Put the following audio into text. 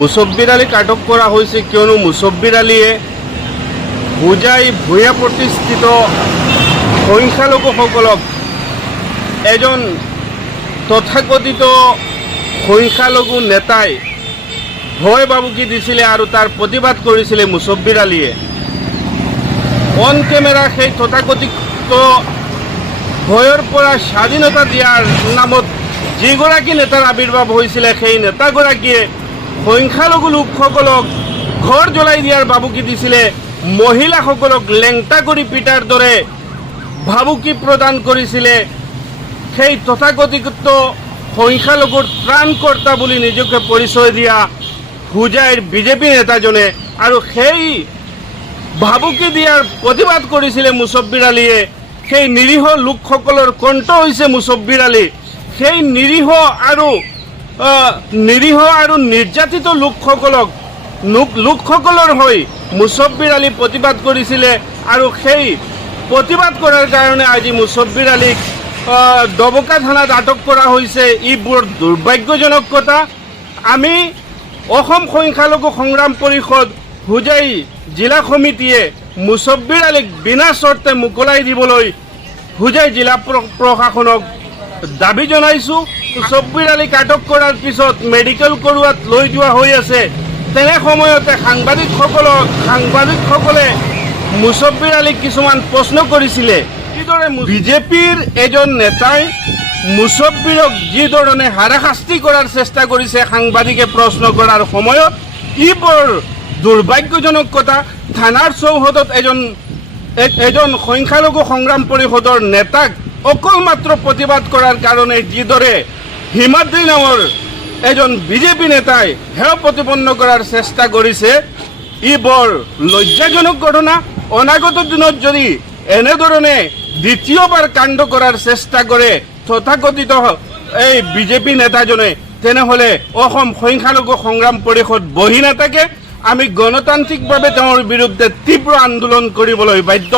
মুছব্বিৰ আলীক আটক কৰা হৈছে কিয়নো মুছব্বিৰ আলীয়ে হোজাই ভূঞা প্ৰতিষ্ঠিত সংখ্যালঘুসকলক এজন তথাকথিত সংখ্যালঘু নেতাই ভয় ভাবুকি দিছিলে আৰু তাৰ প্ৰতিবাদ কৰিছিলে মুছব্বিৰ আলীয়ে। অন কেমেৰা সেই তথাকথিত ভয়ৰ পৰা স্বাধীনতা দিয়াৰ নামত যিগৰাকী নেতাৰ আৱিৰ্ভাৱ হৈছিলে সেই নেতাগৰাকীয়ে সংখ্যালঘু লোকসকলক ঘৰ জ্বলাই দিয়াৰ ভাবুকি দিছিলে, মহিলাসকলক লেংটা কৰি পিটাৰ দৰে ভাবুকি প্ৰদান কৰিছিলে। সেই তথাকথিত সংখ্যালঘুৰ ত্ৰাণকৰ্তা বুলি নিজকে পৰিচয় দিয়া হোজাইৰ বিজেপি নেতাজনে আৰু সেই ভাবুকি দিয়াৰ প্ৰতিবাদ কৰিছিলে মুছব্বিৰ আলীয়ে। সেই নিৰীহ লোকসকলৰ কণ্ঠ হৈছে মুছব্বিৰ আলী। সেই নিৰীহ আৰু নিৰ্যাতিত লোকসকলৰ হৈ মুছব্বিৰ আলী প্ৰতিবাদ কৰিছিলে আৰু সেই প্ৰতিবাদ কৰাৰ কাৰণে আজি মুছব্বিৰ আলীক ডবকা থানাত আটক কৰা হৈছে। ই বৰ দুৰ্ভাগ্যজনক কথা। আমি অসম সংখ্যালঘু সংগ্ৰাম পৰিষদ হোজাই জিলা সমিতিয়ে মুছব্বিৰ আলীক বিনা চৰ্তে মোকলাই দিবলৈ হোজাই জিলা প্ৰশাসনক দাবী জনাইছোঁ। মুছব্বিৰ আলীক আটক কৰাৰ পিছত মেডিকেল কৰোৱাত লৈ যোৱা হৈ আছে। তেনে সময়তে সাংবাদিকসকলে মুছব্বিৰ আলীক কিছুমান প্ৰশ্ন কৰিছিলে। কিদৰে বিজেপিৰ এজন নেতাই মুছব্বিৰক যিধৰণে হাৰাশাস্তি কৰাৰ চেষ্টা কৰিছে সাংবাদিকে প্ৰশ্ন কৰাৰ সময়ত, ই বৰ দুৰ্ভাগ্যজনক কথা। থানাৰ চৌহদত এজন সংখ্যালঘু সংগ্ৰাম পৰিষদৰ নেতাক অকল মাত্ৰ প্ৰতিবাদ কৰাৰ কাৰণে যিদৰে হিমাদ্ৰী নামৰ এজন বিজেপি নেতাই হেয় প্ৰতিপন্ন কৰাৰ চেষ্টা কৰিছে, ই বৰ লজ্জাজনক ঘটনা। অনাগত দিনত যদি এনেধৰণে দ্বিতীয়বাৰ কাণ্ড কৰাৰ চেষ্টা কৰে তথাকথিত এই বিজেপি নেতাজনে, তেনেহ'লে অসম সংখ্যালঘু সংগ্ৰাম পৰিষদ বহি নাথাকে। আমি গণতান্ত্ৰিকভাৱে তেওঁৰ বিৰুদ্ধে তীব্ৰ আন্দোলন কৰিবলৈ বাধ্য।